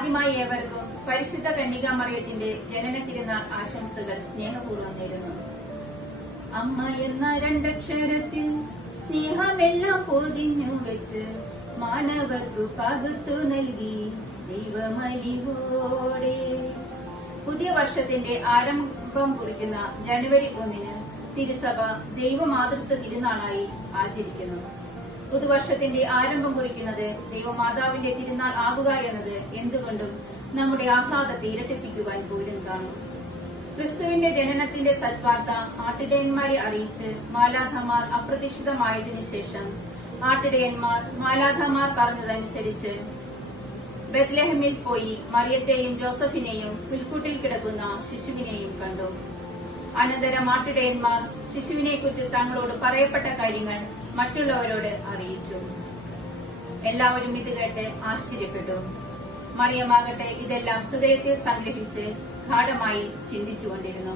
ആദ്യമായി ഏവർക്കും പരിശുദ്ധ കന്യകാമറിയത്തിന്റെ ജനന തിരുനാൾ ആശംസകൾ സ്നേഹപൂർവ്വം നേരുന്നു. അമ്മ എന്ന രണ്ടക്ഷരത്തിൽ സ്നേഹമെല്ലാം പൊതിഞ്ഞു വെച്ച് മാനവർക്കു പകുത്തു നൽകി ദൈവമലിവോടെ. പുതിയ വർഷത്തിന്റെ ആരംഭം കുറിക്കുന്ന ജനുവരി 1 തിരുസഭ ദൈവമാതൃത്വ തിരുനാളായി ആചരിക്കുന്നു. പുതുവർഷത്തിന്റെ ആരംഭം കുറിക്കുന്നത് ദൈവമാതാവിന്റെ തിരുനാൾ ആവുക എന്നത് എന്തുകൊണ്ടും നമ്മുടെ ആഹ്ലാദത്തെ ഇരട്ടിപ്പിക്കുവാൻ പോരുന്നതാണ്. ക്രിസ്തുവിന്റെ ജനനത്തിന്റെ സത്വാർത്ത ആട്ടിടയന്മാരെ അറിയിച്ച് മാലാഖമാർ അപ്രതീക്ഷിതമായതിനു ശേഷം ആട്ടിടയന്മാർ മാലാഖമാർ പറഞ്ഞതനുസരിച്ച് ബെത്ലഹേമിൽ പോയി മറിയത്തെയും ജോസഫിനെയും പുൽക്കൂട്ടിൽ കിടക്കുന്ന ശിശുവിനെയും കണ്ടു. അനന്തരം ആട്ടിടയന്മാർ ശിശുവിനെക്കുറിച്ച് തങ്ങളോട് പറയപ്പെട്ട കാര്യങ്ങൾ മറ്റുള്ളവരോട് അറിയിച്ചു. എല്ലാവരും ഇത് കേട്ട് ആശ്ചര്യപ്പെട്ടു. മറിയമാകട്ടെ ഇതെല്ലാം ഹൃദയത്തിൽ സംഗ്രഹിച്ച് ഗാഢമായി ചിന്തിച്ചുകൊണ്ടിരുന്നു.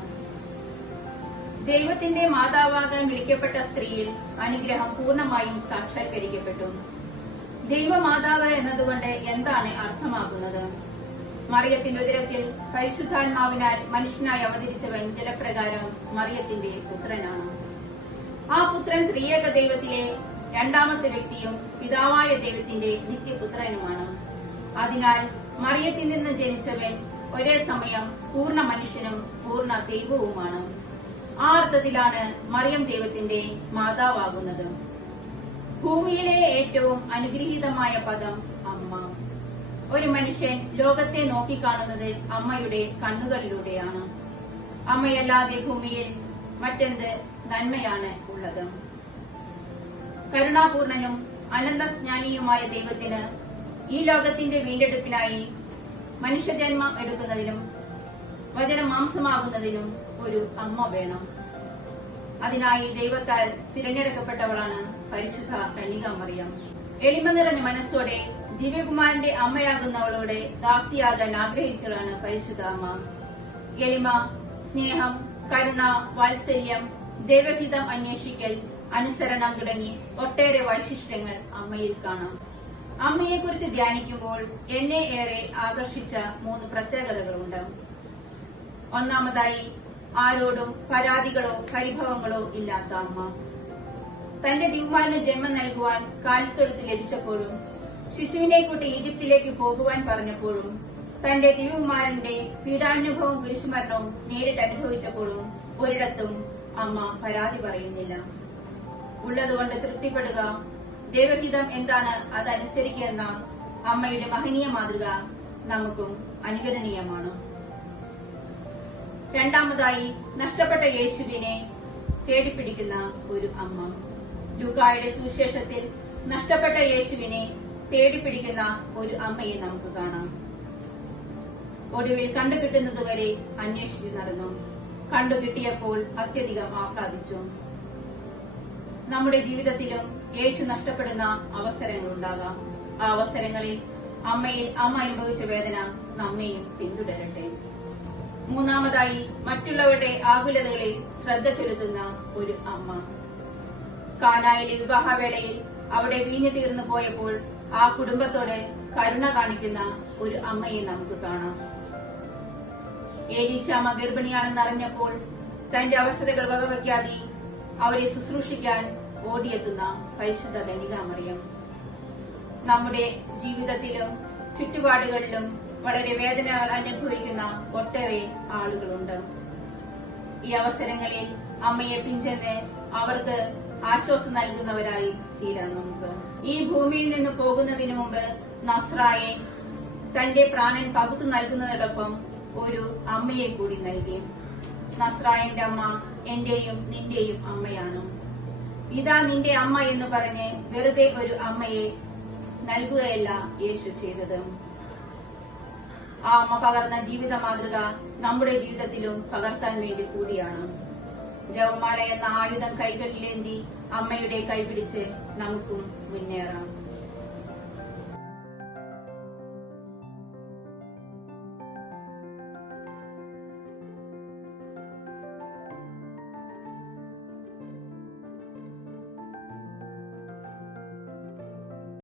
ദൈവത്തിന്റെ മാതാവാകാൻ വിളിക്കപ്പെട്ട സ്ത്രീയിൽ അനുഗ്രഹം പൂർണ്ണമായും സാക്ഷാത്കരിക്കപ്പെട്ടു. ദൈവമാതാവ് എന്നതുകൊണ്ട് എന്താണ് അർത്ഥമാകുന്നത്? മറിയത്തിന്റെ ഉദരത്തിൽ പരിശുദ്ധാത്മാവിനാൽ മനുഷ്യനായി അവതരിച്ചവൻ ജലപ്രകാരം മറിയത്തിന്റെ പുത്രനാണ്. ആ പുത്രൻ ത്രിയേക ദൈവത്തിലെ രണ്ടാമത്തെ വ്യക്തിയും പിതാവായ ദൈവത്തിന്റെ നിത്യപുത്രനുമാണ്. അതിനാൽ മറിയത്തിൽ നിന്ന് ജനിച്ചവൻ ഒരേ സമയം പൂർണ്ണ മനുഷ്യനും പൂർണ്ണ ദൈവവുമാണ്. ആ അർത്ഥത്തിലാണ് മറിയം ദൈവത്തിന്റെ മാതാവാകുന്നത്. ഭൂമിയിലെ ഏറ്റവും അനുഗ്രഹീതമായ പദം അമ്മ. ഒരു മനുഷ്യൻ ലോകത്തെ നോക്കിക്കാണുന്നത് അമ്മയുടെ കണ്ണുകളിലൂടെയാണ്. അമ്മയല്ലാതെ ഭൂമിയിൽ മറ്റെന്ത് നന്മയാണ് ഉള്ളത്? കരുണാപൂർണനും അനന്തജ്ഞാനിയുമായ ദൈവത്തിന് ഈ ലോകത്തിന്റെ വീണ്ടെടുപ്പിനായി മനുഷ്യജന്മം എടുക്കുന്നതിനും വചനം മാംസമാകുന്നതിനും ഒരു അമ്മ വേണം. അതിനായി ദൈവത്താൽ തിരഞ്ഞെടുക്കപ്പെട്ടവളാണ് പരിശുദ്ധ കന്യകാമറിയം. എളിമ നിറഞ്ഞ മനസ്സോടെ ദിവ്യകുമാരന്റെ അമ്മയാകുന്നവളോടെ ദാസിയാകാൻ ആഗ്രഹിച്ചവളാണ് പരിശുദ്ധ അമ്മ. എളിമ, സ്നേഹം, കരുണ, വാത്സല്യം, ദൈവഹിതം അന്വേഷിക്കൽ, അനുസരണം തുടങ്ങി ഒട്ടേറെ വൈശിഷ്ട്യങ്ങൾ അമ്മയിൽ കാണാം. അമ്മയെക്കുറിച്ച് ധ്യാനിക്കുമ്പോൾ എന്നെ ഏറെ ആകർഷിച്ച 3 പ്രത്യേകതകളുണ്ട്. ഒന്നാമതായി, ആരോടും പരാതികളോ പരിഭവങ്ങളോ ഇല്ലാത്ത അമ്മ. തന്റെ ദിവ്യകുമാരന് ജന്മം നൽകുവാൻ കാലിത്തൊഴുത്ത് ലഭിച്ചപ്പോഴും ശിശുവിനെ കൂട്ടി ഈജിപ്തിലേക്ക് പോകുവാൻ പറഞ്ഞപ്പോഴും തന്റെ ദിവ്യകുമാരന്റെ പീഡാനുഭവവും കുരിശുമരണവും നേരിട്ട് അനുഭവിച്ചപ്പോഴും ഒരിടത്തും അമ്മ പരാതി പറയുന്നില്ല. ഉള്ളതുകൊണ്ട് തൃപ്തിപ്പെടുക, ദൈവഹിതം എന്താണ് അതനുസരിക്കുക എന്ന അമ്മയുടെ മഹനീയ മാതൃക നമുക്കും അനുകരണീയമാണ്. രണ്ടാമതായി, നഷ്ടപ്പെട്ട യേശുവിനെ തേടിപ്പിടിക്കുന്ന ഒരു അമ്മ. ലൂക്കായുടെ സുവിശേഷത്തിൽ നഷ്ടപ്പെട്ട യേശുവിനെ തേടിപ്പിടിക്കുന്ന ഒരു അമ്മയെ നമുക്ക് കാണാം. ഒടുവിൽ കണ്ടുകിട്ടുന്നതുവരെ അന്വേഷിച്ചു നടന്നു. കണ്ടുകിട്ടിയപ്പോൾ അത്യധികം ആഹ്ലാദിച്ചു. നമ്മുടെ ജീവിതത്തിലും യേശു നഷ്ടപ്പെടുന്ന അവസരങ്ങളുണ്ടാകാം. ആ അവസരങ്ങളിൽ അമ്മ അനുഭവിച്ച വേദന നമ്മെയും പിന്തുടരട്ടെ. മൂന്നാമതായി, മറ്റുള്ളവരുടെ ആകുലതകളിൽ ശ്രദ്ധ ചെലുത്തുന്ന ഒരു അമ്മ. കാനായിലെ വിവാഹവേളയിൽ അവിടെ വീഞ്ഞു തീർന്നു പോയപ്പോൾ ആ കുടുംബത്തോട് കരുണ കാണിക്കുന്ന ഒരു അമ്മയെ നമുക്ക് കാണാം. ഏലീശാമ്മ ഗർഭിണിയാണെന്നറിഞ്ഞപ്പോൾ തന്റെ അവസ്ഥകൾ വകവയ്ക്കാതെ അവരെ ശുശ്രൂഷിക്കാൻ ഓടിയെത്തുന്ന പരിശുദ്ധ കന്യകാമറിയം. നമ്മുടെ ജീവിതത്തിലും ചുറ്റുപാടുകളിലും വളരെ വേദനകൾ അനുഭവിക്കുന്ന ഒട്ടേറെ ആളുകളുണ്ട്. ഈ അവസരങ്ങളിൽ അമ്മയെ പിഞ്ചെന്ന് അവർക്ക് ആശ്വാസം നൽകുന്നവരായി തീരാൻ നമുക്ക്. ഈ ഭൂമിയിൽ നിന്ന് പോകുന്നതിന് മുമ്പ് നസ്രായൻ തന്റെ പ്രാണൻ പകുത്തു നൽകുന്നതോടൊപ്പം ഒരു അമ്മയെ കൂടി നൽകി. നസ്രായന്റെ അമ്മ എന്റെയും നിന്റെയും അമ്മയാണ്. ഇതാ നിന്റെ അമ്മ എന്ന് പറഞ്ഞ് വെറുതെ ഒരു അമ്മയെ നൽകുകയല്ല യേശു ചെയ്തത്. ആ അമ്മ പകർന്ന ജീവിത മാതൃക നമ്മുടെ ജീവിതത്തിലും പകർത്താൻ വേണ്ടി കൂടിയാണ്. ജപമാല എന്ന ആയുധം കൈകളിലേന്തി അമ്മയുടെ കൈപിടിച്ച് നമുക്കും മുന്നേറാം.